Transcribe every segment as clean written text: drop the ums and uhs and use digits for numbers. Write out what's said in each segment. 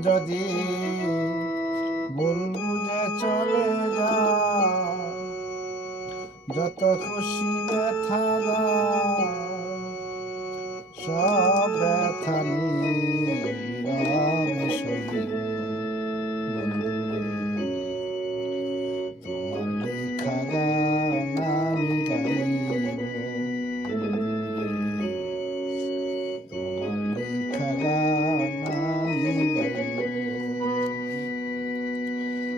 যদি ভুল বুঝে চলে যা, যত খুশি ব্যথা দাও, সব ব্যথা নীরবে সহিব। বন্ধুরে, তোমার লেখা গান আমি গাইব। বন্ধুরে, তোমার লেখা গান আমি গাইব।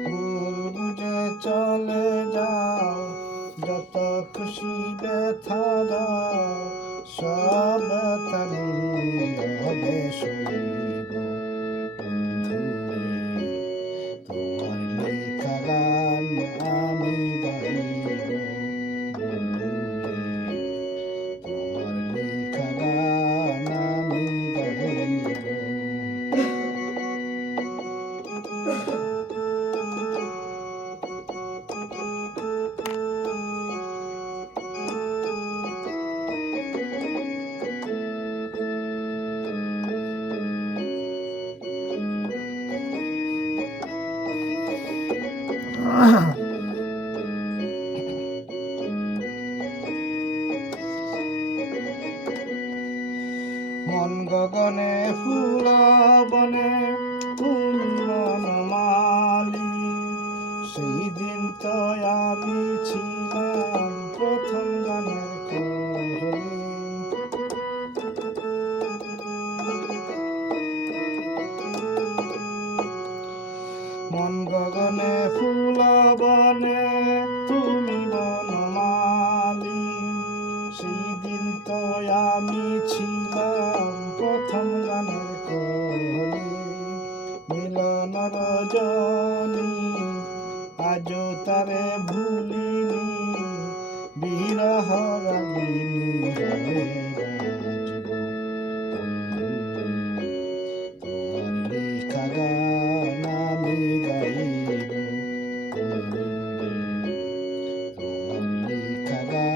ভুল বুঝে চলে যাও, যত খুশি ব্যথা দাও, সব ব্যথা নীরবে সইব। বন্ধুরে, তোমার লেখা গান আমি গাইব। বন্ধুরে, তোমার লেখা গান আমি গাইব। মন গগনে ফুল বনে তুমি বনমালী, সেই দিন তো আমি ছিলাম প্রথম গানের কলি। মন গগনে ফুল বনে তুমি বনমালী, সেই দিন তো আমি ছিলাম প্রথম গানের কলি। মিলন রজনী আজও তারে ভুলিনি, বিরহ রাগিনী হয়ে বাজব। বন্ধুরে, তোমার লেখা গান আমি গাইব। বন্ধুরে, তোমার লেখা গান